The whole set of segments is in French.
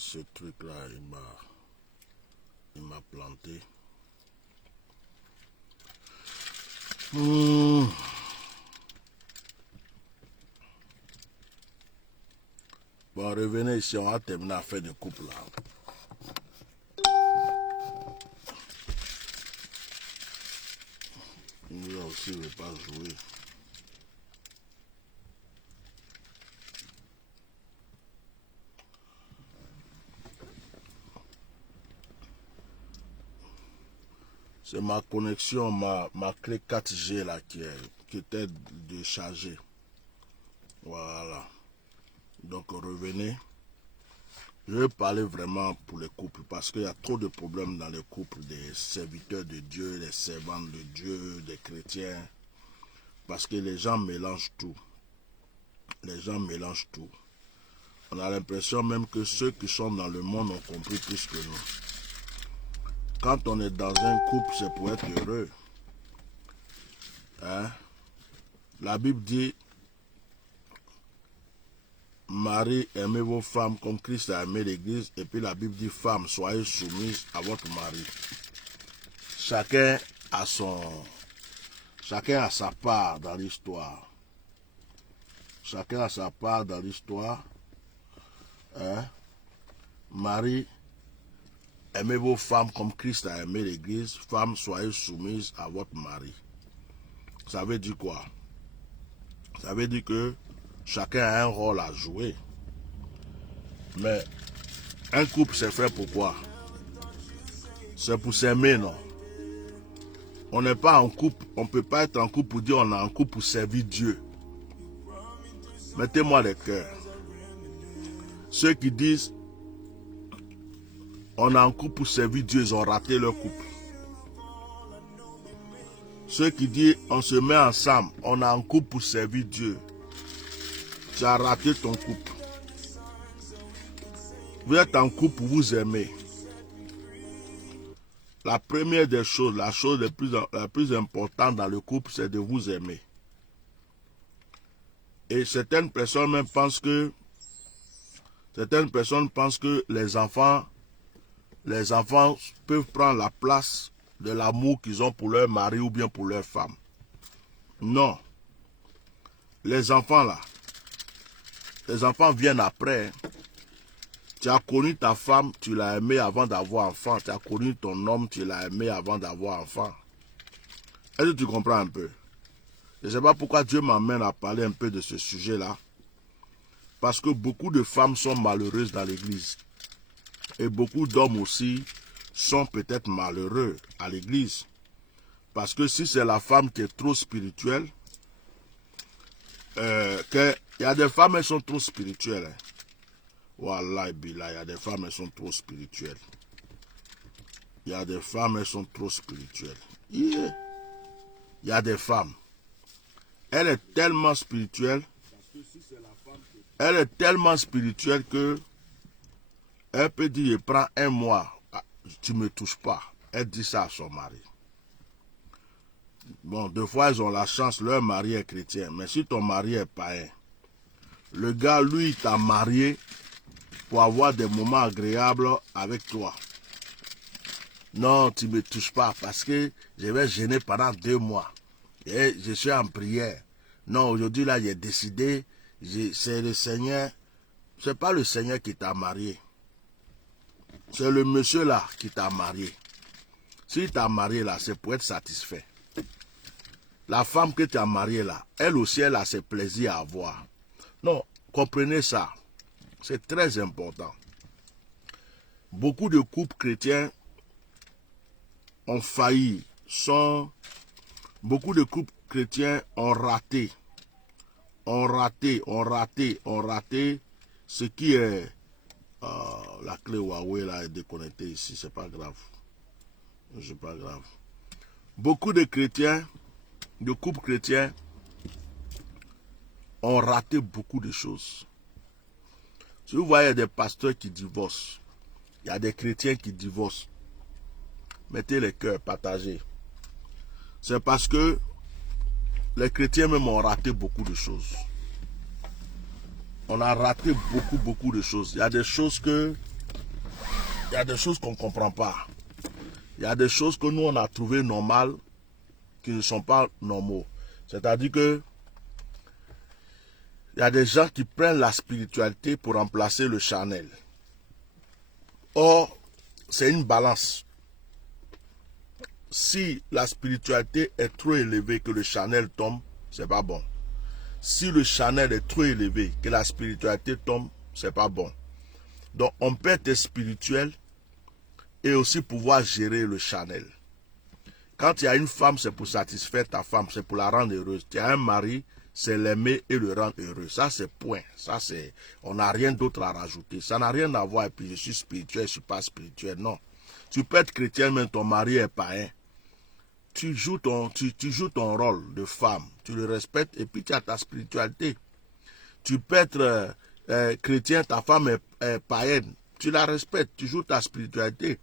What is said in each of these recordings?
ce truc-là, il m'a planté. Bon, revenez ici, on va terminer à faire des couples là. Lui aussi ne veut pas jouer. C'est ma connexion, ma clé 4G là qui était déchargée. Voilà. Donc revenez. Je vais parler vraiment pour les couples parce qu'il y a trop de problèmes dans les couples des serviteurs de Dieu, des servants de Dieu, des chrétiens. Parce que les gens mélangent tout. Les gens mélangent tout. On a l'impression même que ceux qui sont dans le monde ont compris plus que nous. Quand on est dans un couple, c'est pour être heureux. Hein? La Bible dit, Marie, aimez vos femmes comme Christ a aimé l'Église. Et puis la Bible dit, femmes, soyez soumises à votre mari. Chacun a sa part dans l'histoire. Chacun a sa part dans l'histoire. Hein? Marie, aimez vos femmes comme Christ a aimé l'Église. Femmes, soyez soumises à votre mari. Ça veut dire quoi? Ça veut dire que chacun a un rôle à jouer. Mais un couple, c'est fait pour quoi? C'est pour s'aimer, non? On n'est pas en couple. On ne peut pas être en couple pour dire on est en couple pour servir Dieu. Mettez-moi les cœurs. Ceux qui disent on est en couple pour servir Dieu, ils ont raté leur couple. Ceux qui disent on se met ensemble, on est en couple pour servir Dieu, tu as raté ton couple. Vous êtes en couple pour vous aimer. La première des choses, la chose la plus importante dans le couple, c'est de vous aimer. Et certaines personnes même pensent que les enfants peuvent prendre la place de l'amour qu'ils ont pour leur mari ou bien pour leur femme. Non. Les enfants viennent après. Tu as connu ta femme, tu l'as aimée avant d'avoir enfant. Tu as connu ton homme, tu l'as aimé avant d'avoir enfant. Est-ce que tu comprends un peu? Je ne sais pas pourquoi Dieu m'amène à parler un peu de ce sujet-là. Parce que beaucoup de femmes sont malheureuses dans l'église. Et beaucoup d'hommes aussi sont peut-être malheureux à l'église. Parce que si c'est la femme qui est trop spirituelle, il y a des femmes, elles sont trop spirituelles. Hein. Wallah, il y a des femmes, elles sont trop spirituelles. Il y a des femmes, elles sont trop spirituelles. Il y a des femmes. Elle est tellement spirituelle. Elle est tellement spirituelle que elle peut dire, prends un mois, tu ne me touches pas. Elle dit ça à son mari. Bon, deux fois, ils ont la chance, leur mari est chrétien. Mais si ton mari est païen, le gars, lui, il t'a marié pour avoir des moments agréables avec toi. Non, tu ne me touches pas parce que je vais gêner pendant 2 mois. Et je suis en prière. Non, aujourd'hui, là, j'ai décidé, c'est le Seigneur. Ce n'est pas le Seigneur qui t'a marié. C'est le monsieur là qui t'a marié. S'il t'a marié là, c'est pour être satisfait. La femme que tu as mariée là, elle aussi, elle a ses plaisirs à avoir. Non, comprenez ça. C'est très important. Beaucoup de couples chrétiens ont failli, beaucoup de couples chrétiens ont raté. Ont raté ce qui est... la clé Huawei là est déconnectée ici, c'est pas grave. C'est pas grave. Beaucoup de chrétiens, de couples chrétiens, ont raté beaucoup de choses. Si vous voyez des pasteurs qui divorcent, il y a des chrétiens qui divorcent, mettez les cœurs, partagez. C'est parce que les chrétiens même ont raté beaucoup de choses. On a raté beaucoup de choses. Il y a des choses que il y a des choses qu'on ne comprend pas. Il y a des choses que nous, on a trouvées normales qui ne sont pas normaux. C'est-à-dire que il y a des gens qui prennent la spiritualité pour remplacer le charnel. Or, c'est une balance. Si la spiritualité est trop élevée que le charnel tombe, c'est pas bon. Si le charnel est trop élevé que la spiritualité tombe, c'est pas bon. Donc, on peut être spirituel et aussi pouvoir gérer le charnel. Quand il y a une femme, c'est pour satisfaire ta femme, c'est pour la rendre heureuse. Tu as un mari, c'est l'aimer et le rendre heureux. Ça, c'est point. Ça, c'est, on n'a rien d'autre à rajouter. Ça n'a rien à voir. Et puis, je suis spirituel, je ne suis pas spirituel. Non. Tu peux être chrétien, mais ton mari est païen. Tu joues ton rôle de femme. Tu le respectes et puis tu as ta spiritualité. Tu peux être chrétien, ta femme est païenne. Tu la respectes, tu joues ta spiritualité.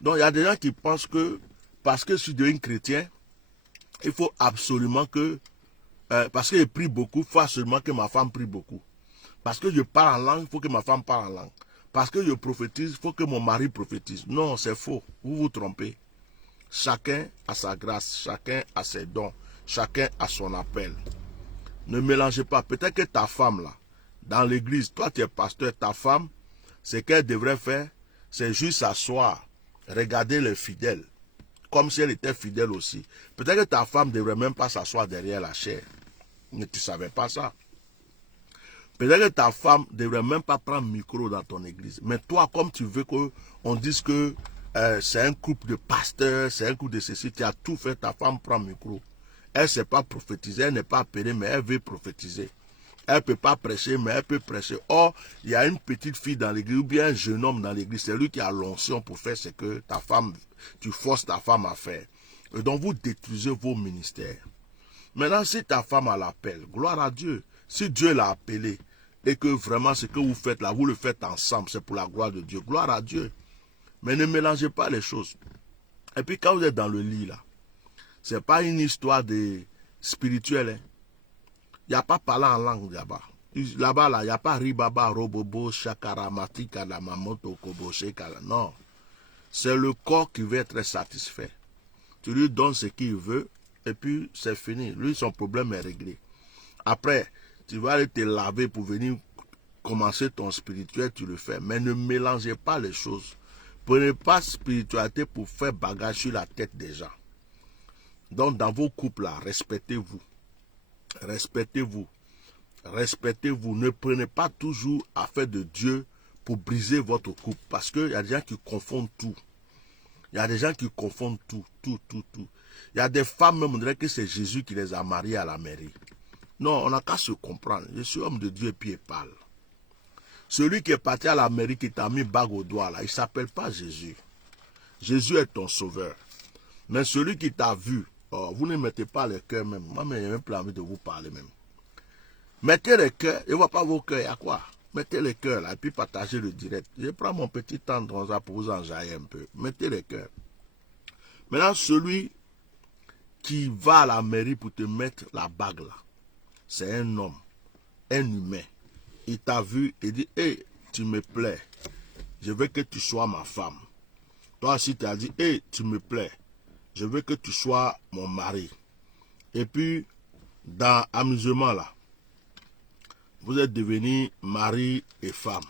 Donc, il y a des gens qui pensent que parce que je suis devenu chrétien, il faut absolument que, parce que je prie beaucoup, il faut absolument que ma femme prie beaucoup. Parce que je parle en langue, il faut que ma femme parle en langue. Parce que je prophétise, il faut que mon mari prophétise. Non, c'est faux. Vous vous trompez. Chacun a sa grâce, chacun a ses dons, chacun a son appel. Ne mélangez pas. Peut-être que ta femme, là, dans l'église, toi tu es pasteur, ta femme, ce qu'elle devrait faire, c'est juste s'asseoir, regarder les fidèles, comme si elle était fidèle aussi. Peut-être que ta femme ne devrait même pas s'asseoir derrière la chair. Mais tu ne savais pas ça. Peut-être que ta femme ne devrait même pas prendre micro dans ton église. Mais toi, comme tu veux qu'on dise que c'est un couple de pasteurs, c'est un couple de ceci, tu as tout fait, ta femme prend micro. Elle ne sait pas prophétiser, elle n'est pas appelée, mais elle veut prophétiser. Elle ne peut pas prêcher, mais elle peut prêcher. Or, il y a une petite fille dans l'église, ou bien un jeune homme dans l'église, c'est lui qui a l'onction pour faire ce que ta femme, tu forces ta femme à faire. Et donc, vous détruisez vos ministères. Maintenant, si ta femme a l'appel, gloire à Dieu. Si Dieu l'a appelé, et que vraiment ce que vous faites là, vous le faites ensemble, c'est pour la gloire de Dieu. Gloire à Dieu. Mais ne mélangez pas les choses. Et puis quand vous êtes dans le lit là, c'est pas une histoire de spirituelle. Hein. Il n'y a pas parler en langue là-bas. Là-bas, là, il n'y a pas ribaba, robobo, shakaramati, kalamamoto, kobo, shekala. Non. C'est le corps qui veut être satisfait. Tu lui donnes ce qu'il veut, et puis c'est fini. Lui, son problème est réglé. Après, tu vas aller te laver pour venir commencer ton spirituel, tu le fais. Mais ne mélangez pas les choses. Prenez pas spiritualité pour faire bagage sur la tête des gens. Donc, dans vos couples-là, respectez-vous. Respectez-vous. Respectez-vous. Ne prenez pas toujours affaire de Dieu pour briser votre couple. Parce qu'il y a des gens qui confondent tout. Il y a des gens qui confondent tout. Il y a des femmes, même, on dirait que c'est Jésus qui les a mariées à la mairie. Non, on n'a qu'à se comprendre. Je suis homme de Dieu et puis il parle. Celui qui est parti à l'Amérique qui t'a mis bague au doigt là, il ne s'appelle pas Jésus. Jésus est ton sauveur. Mais celui qui t'a vu, vous ne mettez pas le cœur même. Moi, je n'ai même plus envie de vous parler même. Mettez le cœur, je ne vois pas vos cœurs, il y a quoi? Mettez le cœur là et puis partagez le direct. Je prends mon petit temps dans ça pour vous enjailler un peu. Mettez le cœur. Maintenant, celui qui va à la mairie pour te mettre la bague là, c'est un homme, un humain. Il t'a vu et dit, hey, tu me plais, je veux que tu sois ma femme. Toi aussi, tu as dit, hey, tu me plais, je veux que tu sois mon mari. Et puis, dans amusement là, vous êtes devenus mari et femme.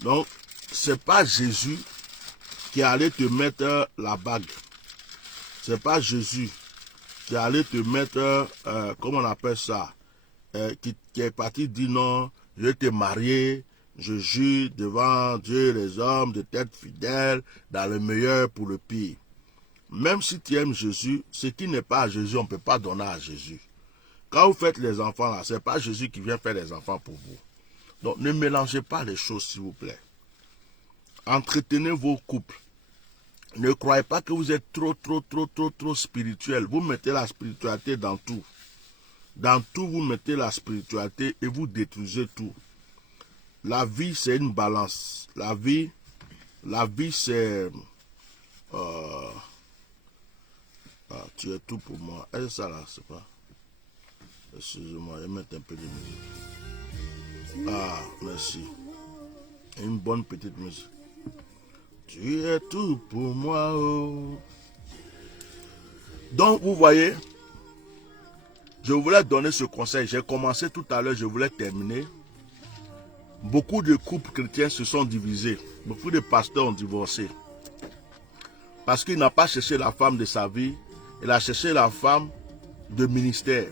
Donc, c'est pas Jésus qui allait te mettre la bague. C'est pas Jésus qui allait te mettre, comment on appelle ça, qui est parti dire non, je vais te marier, je jure devant Dieu et les hommes de t'être fidèle dans le meilleur pour le pire. Même si tu aimes Jésus, ce qui n'est pas à Jésus, on ne peut pas donner à Jésus. Quand vous faites les enfants là, ce n'est pas Jésus qui vient faire les enfants pour vous. Donc ne mélangez pas les choses s'il vous plaît. Entretenez vos couples. Ne croyez pas que vous êtes trop spirituel. Vous mettez la spiritualité dans tout. Dans tout, vous mettez la spiritualité et vous détruisez tout. La vie, c'est une balance. La vie c'est... tu es tout pour moi. Est-ce ça là, c'est pas... Excusez-moi, je vais mettre un peu de musique. Ah, merci. Une bonne petite musique. Tu es tout pour moi. Oh. Donc, vous voyez, je voulais donner ce conseil. J'ai commencé tout à l'heure, je voulais terminer. Beaucoup de couples chrétiens se sont divisés. Beaucoup de pasteurs ont divorcé. Parce qu'il n'a pas cherché la femme de sa vie. Il a cherché la femme de ministère.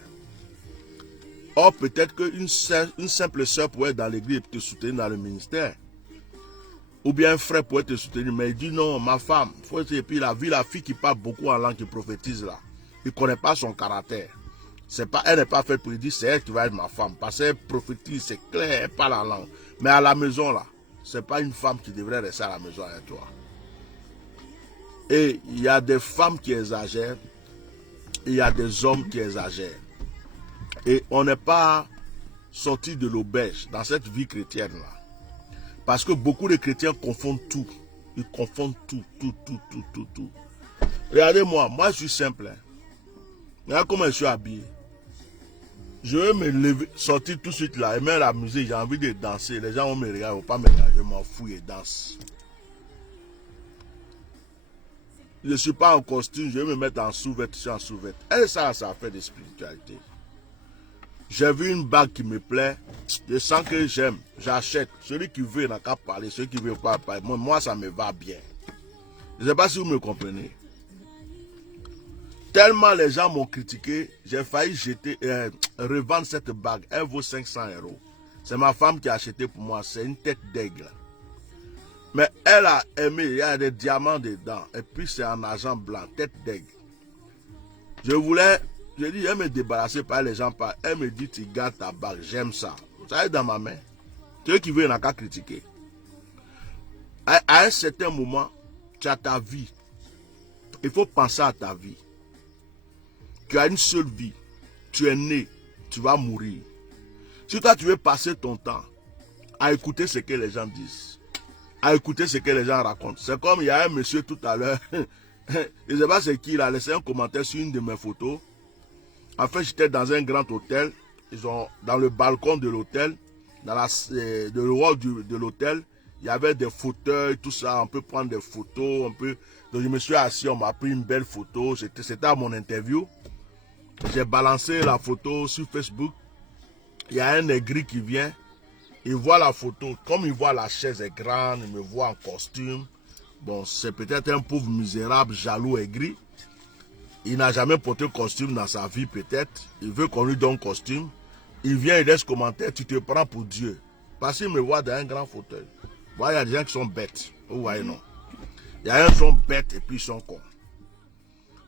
Or, peut-être qu'une simple sœur pourrait être dans l'église et te soutenir dans le ministère. Ou bien un frère pourrait te soutenir. Mais il dit non, ma femme. Et puis il a vu la fille qui parle beaucoup en langue, qui prophétise là. Il ne connaît pas son caractère. Elle n'est pas faite pour lui dire c'est elle qui va être ma femme. Parce qu'elle prophétise, c'est clair, elle parle en langue. Mais à la maison là, ce n'est pas une femme qui devrait rester à la maison avec toi. Et il y a des femmes qui exagèrent. Il y a des hommes qui exagèrent. Et on n'est pas sorti de l'auberge dans cette vie chrétienne là. Parce que beaucoup de chrétiens confondent tout. Ils confondent tout. Regardez-moi, moi je suis simple. Hein. Regardez comment je suis habillé. Je vais me lever, sortir tout de suite là, et mettre la musique, j'ai envie de danser. Les gens vont me regarder, ils ne vont pas me regarder, je m'en fous, ils dansent. Je ne suis pas en costume, je vais me mettre en sous-vêtement, je suis en sous-vêtement. Et ça fait de spiritualité. J'ai vu une bague qui me plaît, je sens que j'aime, j'achète. Celui qui veut n'a qu'à parler, celui qui ne veut pas parler. Moi, ça me va bien. Je ne sais pas si vous me comprenez. Tellement les gens m'ont critiqué, j'ai failli revendre cette bague. Elle vaut 500 €. C'est ma femme qui a acheté pour moi, c'est une tête d'aigle. Mais elle a aimé, il y a des diamants dedans. Et puis c'est en argent blanc, tête d'aigle. Je dit, elle me débarrasser par les gens. Elle me dit, tu gardes ta bague, j'aime ça. Ça est dans ma main. Celui qui veut, il n'a qu'à critiquer. À un certain moment, tu as ta vie. Il faut penser à ta vie. Tu as une seule vie. Tu es né, tu vas mourir. Si toi, tu veux passer ton temps à écouter ce que les gens disent, à écouter ce que les gens racontent. C'est comme il y a un monsieur tout à l'heure, je ne sais pas c'est qui, il a laissé un commentaire sur une de mes photos. En fait, j'étais dans un grand hôtel. Ils ont, dans le balcon de l'hôtel, dans le hall de l'hôtel, il y avait des fauteuils, tout ça. On peut prendre des photos, on peut. Donc je me suis assis, on m'a pris une belle photo. C'était à mon interview. J'ai balancé la photo sur Facebook. Il y a un aigri qui vient. Il voit la photo. Comme il voit la chaise est grande, il me voit en costume. Bon, c'est peut-être un pauvre misérable, jaloux, aigri. Il n'a jamais porté costume dans sa vie peut-être. Il veut qu'on lui donne costume. Il vient, il laisse commentaire, tu te prends pour Dieu. Parce qu'il me voit dans un grand fauteuil. Voilà, il y a des gens qui sont bêtes. Vous voyez, non. Il y a des gens qui sont bêtes et puis ils sont cons.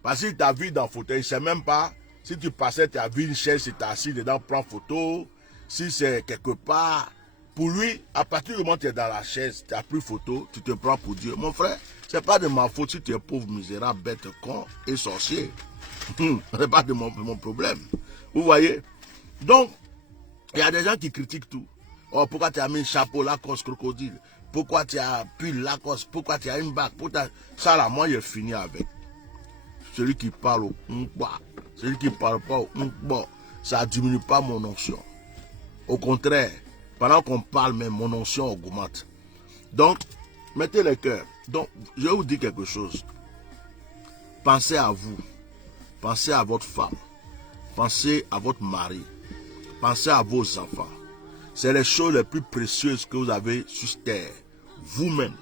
Parce qu'il t'a vu dans le fauteuil, il ne sait même pas. Si tu passais, tu as vu une chaise, tu t'es assis dedans, prends photo. Si c'est quelque part, pour lui, à partir du moment où tu es dans la chaise, tu n'as plus photo, tu te prends pour Dieu. Mon frère, ce n'est pas de ma faute si tu es pauvre, misérable, bête, con et sorcier. Ce n'est pas de mon problème. Vous voyez? Donc, il y a des gens qui critiquent tout. Oh, pourquoi tu as mis un chapeau Lacoste crocodile? Pourquoi tu as pull Lacoste? Pourquoi tu as une bague? Ça là, moi, j'ai fini avec. Celui qui parle au celui qui ne parle pas au ça ne diminue pas mon onction. Au contraire, pendant qu'on parle, mais mon onction augmente. Donc, mettez le cœur. Donc, je vais vous dire quelque chose. Pensez à vous. Pensez à votre femme. Pensez à votre mari. Pensez à vos enfants. C'est les choses les plus précieuses que vous avez sur terre. Vous-même,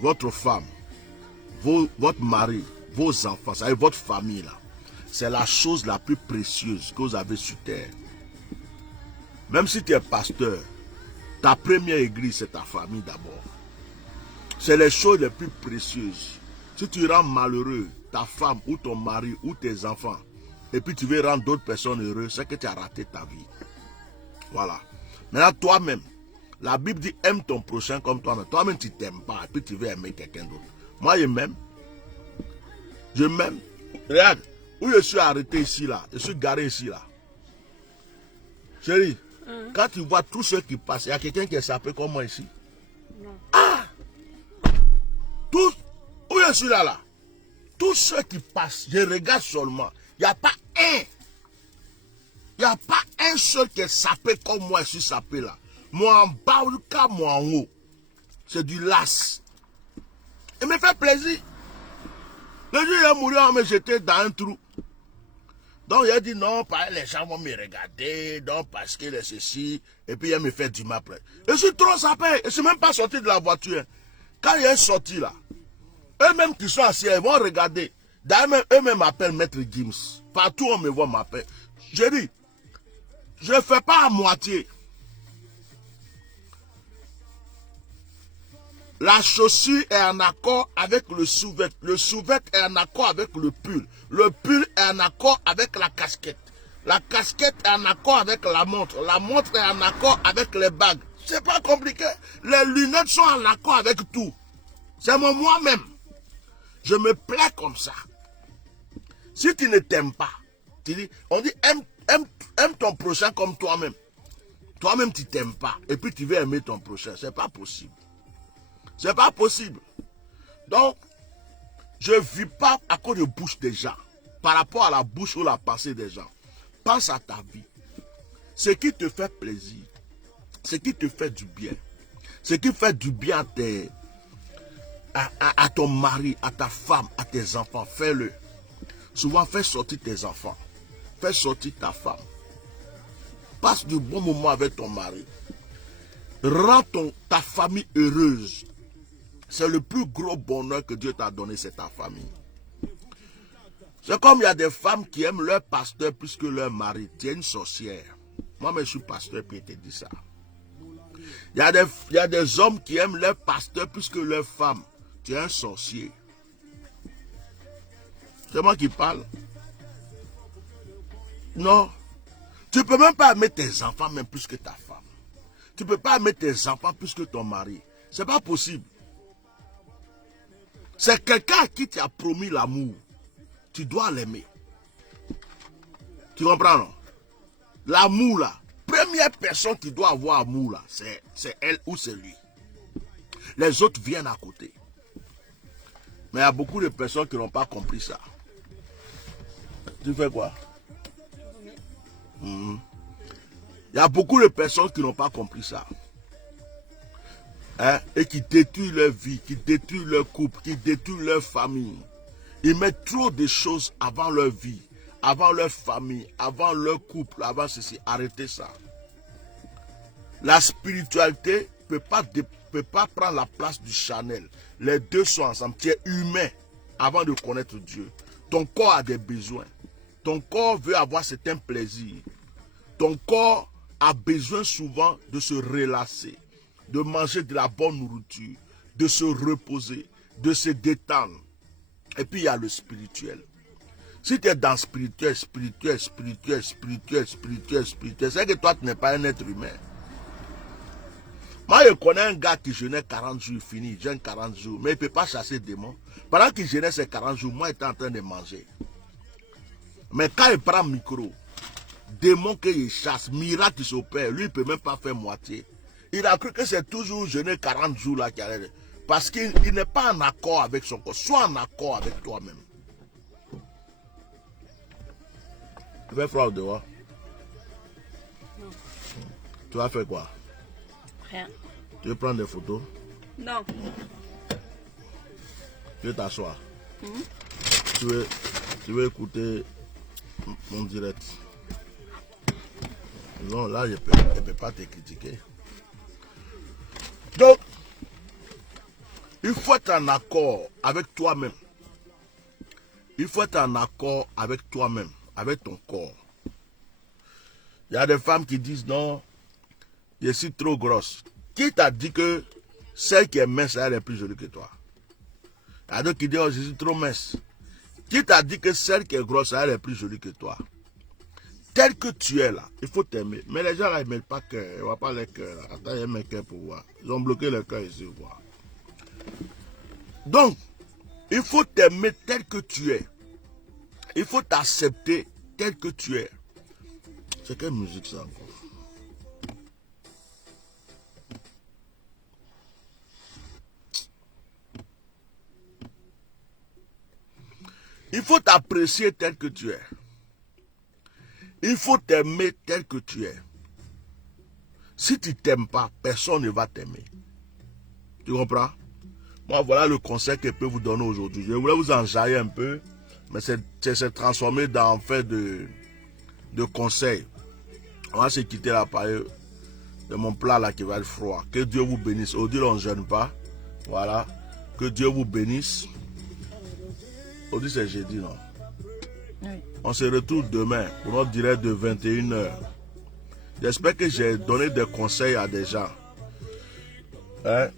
votre femme, votre mari, vos enfants, c'est votre famille là. C'est la chose la plus précieuse que vous avez sur terre. Même si tu es pasteur, ta première église, c'est ta famille d'abord. C'est les choses les plus précieuses. Si tu rends malheureux ta femme ou ton mari ou tes enfants, et puis tu veux rendre d'autres personnes heureuses, c'est que tu as raté ta vie. Voilà. Maintenant, toi-même, la Bible dit aime ton prochain comme toi-même. Toi-même, tu ne t'aimes pas, et puis tu veux aimer quelqu'un d'autre. Moi, je m'aime. Je m'aime. Regarde, où je suis arrêté ici, là, je suis garé ici, là. Chérie, quand tu vois tous ceux qui passent, il y a quelqu'un qui est sapé comme moi ici. Non. Ah! Tous, où je suis là, tous ceux qui passent, je regarde seulement. Il n'y a pas un. Il n'y a pas un seul qui est sapé comme moi, je suis sapé là. Moi en bas, moi en haut. C'est du las. Il me fait plaisir. Le jour où il est mouru, on me jetait dans un trou. Donc il a dit non, les gens vont me regarder, donc parce qu'il est ceci, et puis il me fait du mal après. Je suis trop sapé, je ne suis même pas sorti de la voiture. Quand il est sorti là, eux-mêmes qui sont assis, ils vont regarder. D'ailleurs, eux-mêmes m'appellent Maître Gims. Partout on me voit m'appeler. Je dis, je ne fais pas à moitié. La chaussure est en accord avec le sous-vêtement. Le sous-vêtement est en accord avec le pull. Le pull est en accord avec la casquette. La casquette est en accord avec la montre. La montre est en accord avec les bagues. C'est pas compliqué. Les lunettes sont en accord avec tout. C'est moi-même. Je me plais comme ça. Si tu ne t'aimes pas, tu dis, on dit aime ton prochain comme toi-même. Toi-même tu t'aimes pas. Et puis tu veux aimer ton prochain. C'est pas possible. C'est pas possible. Donc, je ne vis pas à cause de bouche des gens. Par rapport à la bouche ou la pensée des gens. Pense à ta vie. Ce qui te fait plaisir. Ce qui te fait du bien. Ce qui fait du bien à ton mari, à ta femme, à tes enfants. Fais-le. Souvent, fais sortir tes enfants. Fais sortir ta femme. Passe du bon moment avec ton mari. Rends ta famille heureuse. C'est le plus gros bonheur que Dieu t'a donné, c'est ta famille. C'est comme il y a des femmes qui aiment leur pasteur plus que leur mari. Tu es une sorcière. Moi, je suis pasteur, puis je te dis ça. Il y a des hommes qui aiment leur pasteur plus que leur femme. Tu es un sorcier. C'est moi qui parle. Non. Tu ne peux même pas aimer tes enfants même plus que ta femme. Tu ne peux pas aimer tes enfants plus que ton mari. Ce n'est pas possible. C'est quelqu'un qui t'a promis l'amour. Tu dois l'aimer. Tu comprends, non? L'amour là, première personne qui doit avoir amour là, c'est elle ou c'est lui. Les autres viennent à côté. Mais il y a beaucoup de personnes qui n'ont pas compris ça. Tu fais quoi? Il y a beaucoup de personnes qui n'ont pas compris ça. Hein? Et qui détruisent leur vie, qui détruisent leur couple, qui détruisent leur famille. Ils mettent trop de choses avant leur vie, avant leur famille, avant leur couple, avant ceci. Arrêtez ça. La spiritualité ne peut pas prendre la place du Chanel. Les deux sont ensemble. Tu es humain avant de connaître Dieu. Ton corps a des besoins. Ton corps veut avoir certains plaisirs. Ton corps a besoin souvent de se relâcher, de manger de la bonne nourriture, de se reposer, de se détendre. Et puis il y a le spirituel. Si tu es dans spirituel, c'est que toi tu n'es pas un être humain. Moi je connais un gars qui jeûnait 40 jours, fini, il jeûne 40 jours, mais il ne peut pas chasser des démons. Pendant qu'il jeûnait ces 40 jours, moi j'étais en train de manger. Mais quand il prend le micro, démon qu'il chasse, miracle s'opère, lui il ne peut même pas faire moitié. Il a cru que c'est toujours jeûner 40 jours là qui allait. Parce qu'il n'est pas en accord avec son corps. Sois en accord avec toi-même. Tu vas faire dehors? Non. Tu vas faire quoi? Rien. Tu veux prendre des photos? Non. Tu veux t'asseoir? Tu veux écouter mon direct? Non, là, je ne peux pas te critiquer. Donc, il faut être en accord avec toi-même. Il faut être en accord avec toi-même, avec ton corps. Il y a des femmes qui disent non, je suis trop grosse. Qui t'a dit que celle qui est mince, elle est plus jolie que toi? Il y a d'autres qui disent oh, je suis trop mince. Qui t'a dit que celle qui est grosse, elle est plus jolie que toi? Tel que tu es là, il faut t'aimer. Mais les gens là, ils ne mettent pas cœur. Ils ne voient pas les cœurs là. Attends, il y a mes cœurs pour voir. Ils ont bloqué le cœur ici, voir. Donc, il faut t'aimer tel que tu es. Il faut t'accepter tel que tu es. C'est quelle musique ça encore? Il faut t'apprécier tel que tu es. Il faut t'aimer tel que tu es. Si tu ne t'aimes pas, personne ne va t'aimer. Tu comprends? Moi, voilà le conseil que je peux vous donner aujourd'hui. Je voulais vous enjailler un peu, mais c'est transformé dans en fait de conseils. On va se quitter la paille de mon plat là qui va être froid. Que Dieu vous bénisse. Aujourd'hui, on ne jeûne pas. Voilà. Que Dieu vous bénisse. Aujourd'hui, c'est jeudi, non? Oui. On se retrouve demain pour notre direct de 21h. J'espère que j'ai donné des conseils à des gens. Hein?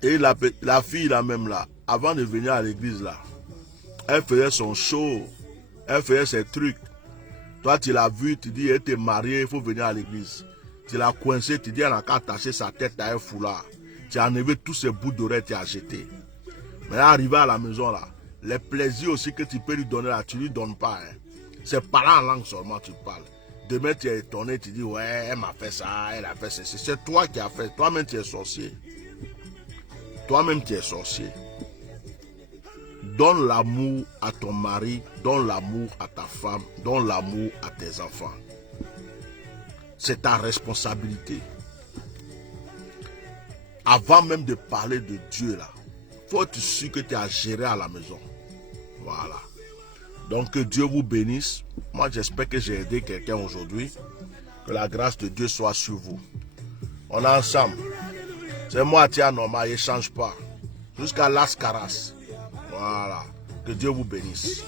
Et la fille là même là, avant de venir à l'église là, elle faisait son show. Elle faisait ses trucs. Toi, tu l'as vu, tu dis, elle était mariée, il faut venir à l'église. Tu l'as coincé, tu dis, elle n'a qu'à attacher sa tête à un foulard. Tu as enlevé tous ses bouts d'oreilles, tu as jeté. Mais arrivé à la maison là, les plaisirs aussi que tu peux lui donner là, tu ne lui donnes pas. Hein. C'est parlant en langue seulement tu parles. Demain tu es étonné, tu dis, ouais, elle m'a fait ça, elle a fait ceci. C'est toi qui as fait, toi-même tu es sorcier. Toi-même tu es sorcier. Donne l'amour à ton mari, donne l'amour à ta femme, donne l'amour à tes enfants. C'est ta responsabilité. Avant même de parler de Dieu là, faut être sûr que tu as géré à la maison. Voilà. Donc que Dieu vous bénisse. Moi j'espère que j'ai aidé quelqu'un aujourd'hui. Que la grâce de Dieu soit sur vous. On est ensemble. C'est moi qui normal, il ne change pas. Jusqu'à Las Caras. Voilà. Que Dieu vous bénisse.